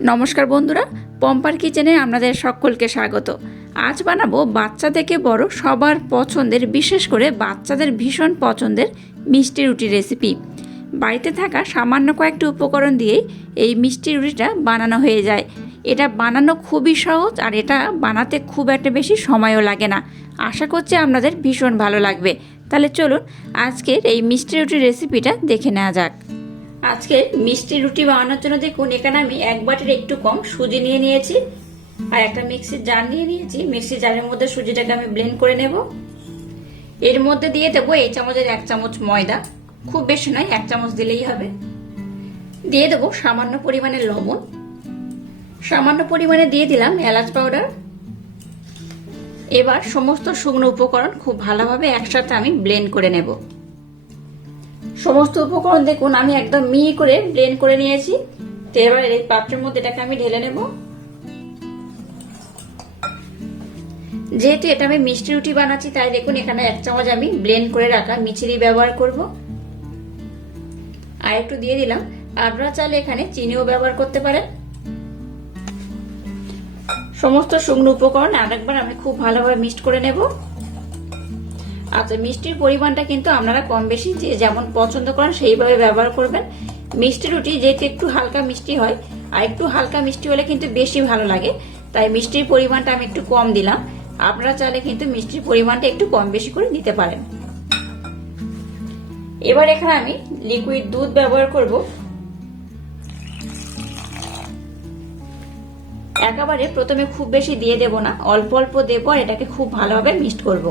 নমস্কার বন্ধুরা, পম্পার কিচেনে আপনাদের সকলকে স্বাগত। আজ বানাবো বাচ্চা থেকে বড় সবার পছন্দের, বিশেষ করে বাচ্চাদের ভীষণ পছন্দের মিষ্টি রুটি রেসিপি। বাড়িতে থাকা সামান্য কয়েকটি উপকরণ দিয়েই এই মিষ্টি রুটিটা বানানো হয়ে যায়। এটা বানানো খুবই সহজ আর এটা বানাতে খুব একটা বেশি সময়ও লাগে না। আশা করছি আপনাদের ভীষণ ভালো লাগবে। তাহলে চলুন আজকের এই মিষ্টি রুটির রেসিপিটা দেখে নেওয়া যাক। আজকে মিষ্টি রুটি বানানোর জন্য দেখুন, এখানে আমি এক বাটির একটু কম সুজি নিয়ে নিয়েছি। আর একটা মিক্সির জার নিয়ে নিয়েছি। মিক্সির জারের মধ্যে সুজিটাকে আমি ব্লেন্ড করে নেব। এর মধ্যে দিয়ে দেবো এই চামচের এক চামচ ময়দা। খুব বেশি নয়, এক চামচ দিলেই হবে। দিয়ে দেবো সামান্য পরিমাণে লবণ। সামান্য পরিমাণে দিয়ে দিলাম এলাচ পাউডার। এবার সমস্ত শুকনো উপকরণ খুব ভালোভাবে একসাথে আমি ব্লেন্ড করে নেব। সমস্ত উপকরণ দেখুন, আমি একদম মিহি করে ব্লেন্ড করে নিয়েছি। তো এবার এই পাত্রের মধ্যে এটাকে আমি ঢেলে নেব। যেহেতু এটা আমি মিষ্টি রুটি বানাচ্ছি, তাই দেখুন, এখানে এক চামচ আমি ব্লেন্ড করে রাখা মিচিরি ব্যবহার করব। আর একটু দিয়ে দিলাম। আপনারা চাইলে এখানে চিনিও ব্যবহার করতে পারেন। সমস্ত শুকনো উপকরণ আরেকবার আমি খুব ভালোভাবে মিক্সড করে নেব। আচ্ছা মিষ্টির পরিমাণটা কিন্তু আপনারা কম বেশি যে যেমন পছন্দ করেন সেইভাবে ব্যবহার করবেন। মিষ্টি রুটি যেহেতু একটু হালকা মিষ্টি হয়, আর একটু হালকা মিষ্টি হলে কিন্তু বেশি ভালো লাগে। তাই মিষ্টির পরিমাণটা আমি একটু কম দিলাম। আপনারা চাইলে কিন্তু মিষ্টির পরিমাণটা একটু কম বেশি করে নিতে পারেন। এবার এখানে আমি লিকুইড দুধ ব্যবহার করব। একেবারে প্রথমে খুব বেশি দিয়ে দেব না, অল্প অল্প দেবো আর এটাকে খুব ভালোভাবে মিক্সড করব।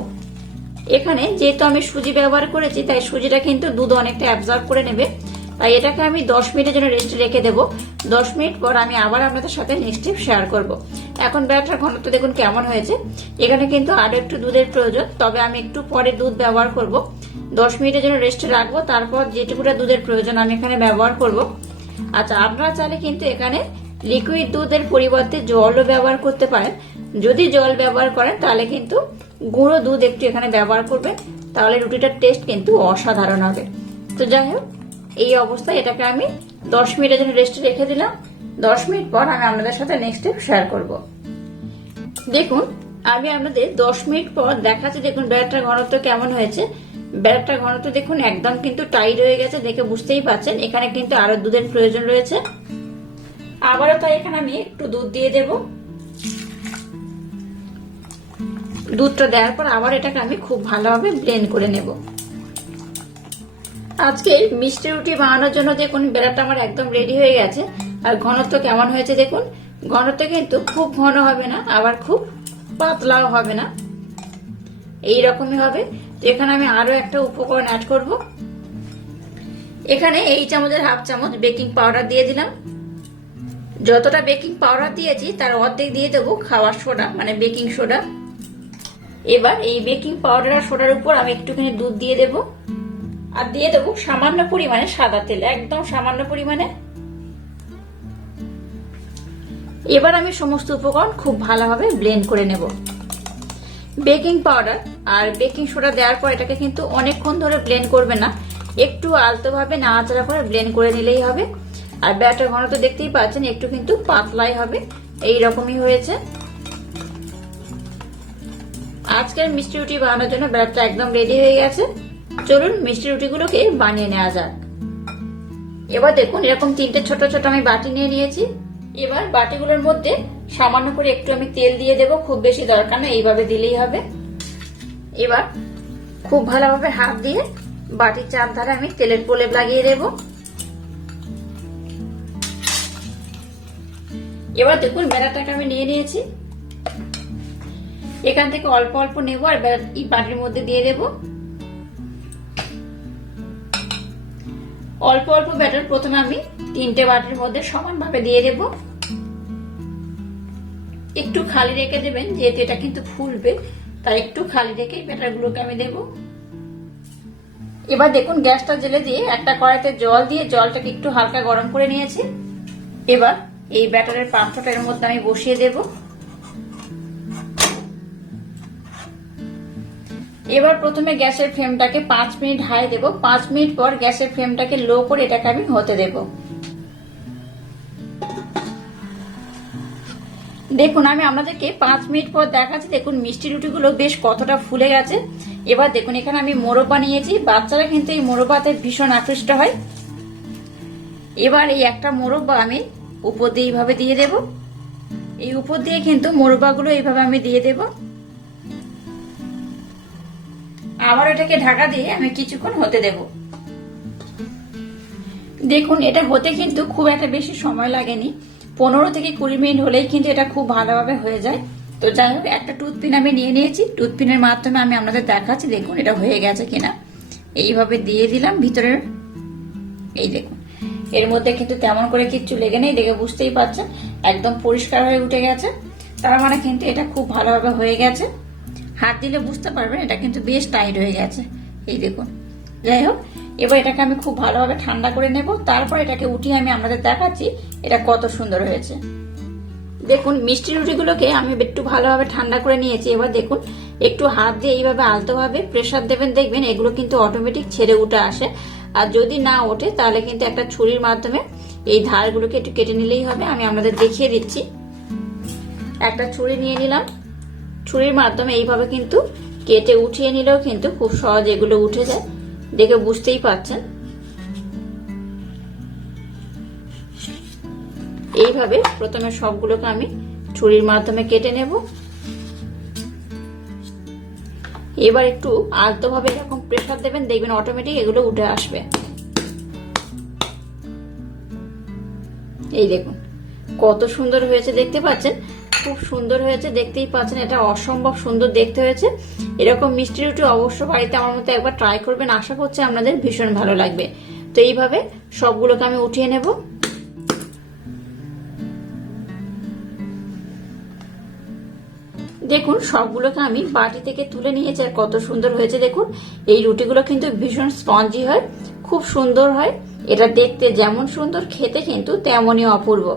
এখানে যেহেতু আমি সুজি ব্যবহার করেছি, তাই সুজিটা কিন্তু দুধ অনেকটা অ্যাবজর্ব করে নেবে। তাই এটাকে আমি দশ মিনিটের জন্য রেস্টে রেখে দেবো। দশ মিনিট পর আমি আবার আপনাদের সাথে নেক্সট টিপ শেয়ার করব। এখন ব্যাটার ঘনত্ব দেখুন কেমন হয়েছে। এখানে কিন্তু আরও একটু দুধের প্রয়োজন, তবে আমি একটু পরে দুধ ব্যবহার করব। দশ মিনিটের জন্য রেস্টে রাখব, তারপর যেটুকুটা দুধের প্রয়োজন আমি এখানে ব্যবহার করব। আচ্ছা আপনারা চাইলে কিন্তু এখানে লিকুইড দুধের পরিবর্তে জলও ব্যবহার করতে পারেন। যদি জল ব্যবহার করেন, তাহলে কিন্তু গুঁড়ো দুধ একটু এখানে ব্যবহার করবে, তাহলে রুটিটার টেস্ট কিন্তু অসাধারণ হবে। তো যাই হোক, এই অবস্থায় এটাকে আমি দশ মিনিটের জন্য রেস্টে রেখে দিলাম। দশ মিনিট পর আমি আপনাদের সাথে নেক্সট স্টেপ শেয়ার করব। দেখুন, আমি আপনাদের দশ মিনিট পর দেখাচ্ছি, দেখুন ব্যাটার ঘনত্ব কেমন হয়েছে। ব্যাটার ঘনত্ব দেখুন একদম কিন্তু টাইট হয়ে গেছে, দেখে বুঝতেই পারছেন এখানে কিন্তু আরও দুধের প্রয়োজন রয়েছে। আবারও তাই এখানে আমি একটু দুধ দিয়ে দেবো। দুধটা দেওয়ার পর আবার এটাকে আমি খুব ভালোভাবে ব্লেন্ড করে নেব। আজকে মিষ্টি রুটি বানানোর জন্য দেখুন বেড়াটা আমার একদম রেডি হয়ে গেছে। আর ঘনত্ব কেমন হয়েছে দেখুন? ঘনত্ব কিন্তু খুব ঘন হবে না, আবার খুব পাতলাও হবে না। এই রকমই হবে। তো এখানে আমি আরও একটা উপকরণ অ্যাড করব। এখানে এই চামচের হাফ চামচ বেকিং পাউডার দিয়ে দিলাম। যতটা বেকিং পাউডার দিয়েছি, তার অর্ধেক দিয়ে দেবো খাওয়ার সোডা মানে বেকিং সোডা এবার এই বেকিং পাউডার আর সোডার উপর আমি একটুখানি দুধ দিয়ে দেব। আর দিয়ে দেবো সামান্য পরিমাণে সাদা তেল, একদম সামান্য পরিমাণে। এবার আমি সমস্ত উপকরণ খুব ভালোভাবে ব্লেন্ড করে নেব। বেকিং পাউডার আর বেকিং সোডা দেওয়ার পর এটাকে কিন্তু অনেকক্ষণ ধরে ব্লেন্ড করবে না। একটু আলতোভাবে নাড়াচাড়া করে ব্লেন্ড করে নিলেই হবে। আর ব্যাটার ঘনত্ব দেখতেই পাচ্ছেন, একটু কিন্তু পাতলাই হবে। এই রকমই হয়েছে। আজকের মিষ্টি রুটি বানানোর জন্য ব্যাটারটা একদম রেডি হয়ে গেছে। চলুন মিষ্টি রুটিগুলোকে বানিয়ে নেওয়া যাক। এবার দেখুন, এরকম তিনটে ছোট ছোট আমি বাটি নিয়ে নিয়েছি। এবার বাটিগুলোর মধ্যে সামান্য করে একটু আমি তেল দিয়ে দেব, খুব বেশি দরকার না, এইভাবে দিলেই হবে। এবার খুব ভালোভাবে হাত দিয়ে বাটির চার ধারে আমি তেলের প্রলেপ লাগিয়ে দেব। এবার দেখুন বেড়াটাকে আমি নিয়ে নিয়েছি। এখান থেকে অল্প অল্প নেব আর এই বাটির মধ্যে দিয়ে দেব। অল্প অল্প ব্যাটার প্রথমে আমি তিনটে বাটির মধ্যে সমানভাবে দিয়ে দেব। একটু খালি রেখে দেবেন, যেহেতু এটা কিন্তু ফুলবে, তাই একটু খালি রেখে ব্যাটারগুলোকে আমি দেব। এবার দেখুন, গ্যাসটা জেলে দিয়ে একটা কড়াইতে জল দিয়ে জলটাকে একটু হালকা গরম করে নিয়েছি। এবার এই ব্যাটারের পাত্রটা এর মধ্যে আমি বসিয়ে দেবো। এবার প্রথমে গ্যাসের ফ্লেমটাকে পাঁচ মিনিট হাই দেব। পাঁচ মিনিট পর গ্যাসের ফ্লেমটাকে লো করে এটাকে আমি হতে দেব। দেখুন, আমি আপনাদেরকে পাঁচ মিনিট পর দেখাচ্ছি। দেখুন, মিষ্টি রুটিগুলো বেশ কতটা ফুলে গেছে। এবার দেখুন, এখানে আমি মোরব্বা নিয়েছি। বাচ্চারা কিন্তু এই মোরব্বাতে ভীষণ আকৃষ্ট হয়। এবার এই একটা মোরব্বা আমি উপর দিয়ে এইভাবে দিয়ে দেব। এই উপর দিয়ে কিন্তু মোরব্বাগুলো এইভাবে আমি দিয়ে দেব। আবার এটাকে ঢাকা দিয়ে আমি কিছুক্ষণ হতে দেব। দেখুন, এটা হতে কিন্তু খুব একটা বেশি সময় লাগেনি। পনেরো থেকে কুড়ি মিনিট হলেই কিন্তু এটা খুব ভালোভাবে হয়ে যায়। তো যাই হোক, একটা টুথপিন আমি নিয়ে নিয়েছি। টুথপিনের মাধ্যমে আমি আপনাদের দেখাচ্ছি, দেখুন এটা হয়ে গেছে কিনা। এইভাবে দিয়ে দিলাম ভিতরের। এই দেখুন, এর মধ্যে কিন্তু তেমন করে কিচ্ছু লেগে নেই, দেখে বুঝতেই পারছেন। একদম পরিষ্কার হয়ে উঠে গেছে। তার মানে কিন্তু এটা খুব ভালোভাবে হয়ে গেছে। হাত দিলে বুঝতে পারবেন, এটা কিন্তু বেশ টাইট হয়ে গেছে। এই দেখুন। যাই হোক, এবার এটাকে আমি খুব ভালোভাবে ঠান্ডা করে নেব। তারপর এটাকে উঠিয়ে আমি আপনাদের দেখাচ্ছি, এটা কত সুন্দর হয়েছে। দেখুন, মিষ্টি রুটিগুলোকে আমি একটু ভালোভাবে ঠান্ডা করে নিয়েছি। এবার দেখুন, একটু হাত দিয়ে এইভাবে আলতোভাবে প্রেসার দেবেন। দেখবেন এগুলো কিন্তু অটোমেটিক ছেড়ে উঠে আসে। আর যদি না ওঠে, তাহলে কিন্তু একটা ছুরির মাধ্যমে এই ধারগুলোকে একটু কেটে নিলেই হবে। আমি আপনাদের দেখিয়ে দিচ্ছি। একটা ছুরি নিয়ে নিলাম। ছুরির মাধ্যমে এইভাবে কিন্তু কেটে উঠিয়ে নিলেও কিন্তু খুব সহজ এগুলো উঠে যায়। দেখে বুঝতেই পারছেন। এইভাবে প্রথমে সবগুলোকে আমি ছুরির মাধ্যমে কেটে নেব। এবার একটু আলতোভাবে এরকম প্রেসার দেবেন, দেখবেন অটোমেটিক এগুলো উঠে আসবে। এই দেখুন, কত সুন্দর হয়েছে, দেখতে পাচ্ছেন? খুব সুন্দর হয়েছে, দেখতেই পাচ্ছেন এটা অসম্ভব সুন্দর দেখতে হয়েছে। এরকম মিষ্টি রুটি অবশ্য বাড়িতে আমার মতো একবার ট্রাই করবেন, আশা করছি আপনাদের ভীষণ ভালো লাগবে। তো এইভাবে সবগুলোকে আমি উঠিয়ে নেব। দেখুন, সবগুলোকে আমি বাটি থেকে তুলে নিয়েছি আর কত সুন্দর হয়েছে, দেখুন। এই রুটিগুলো কিন্তু ভীষণ স্পঞ্জি হয়, খুব সুন্দর হয়। এটা দেখতে যেমন সুন্দর, খেতে কিন্তু তেমনই অপূর্ব।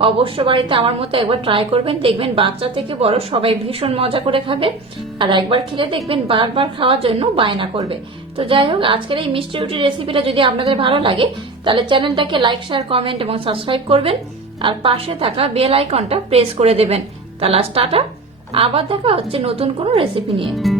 অবশ্য বাড়িতে আমার মতো একবার ট্রাই করবেন, দেখবেন বাচ্চা থেকে বড় সবাই ভীষণ মজা করে খাবে। আর একবার খেলে দেখবেন বারবার খাওয়ার জন্য বায়না করবে। তো যাই হোক, আজকের এই মিষ্টি রুটির রেসিপিটা যদি আপনাদের ভালো লাগে, তাহলে চ্যানেলটাকে লাইক শেয়ার কমেন্ট এবং সাবস্ক্রাইব করবেন। আর পাশে থাকা বেল আইকনটা প্রেস করে দেবেন। তাহলে টাটা। আবার দেখা হচ্ছে নতুন কোনো রেসিপি নিয়ে।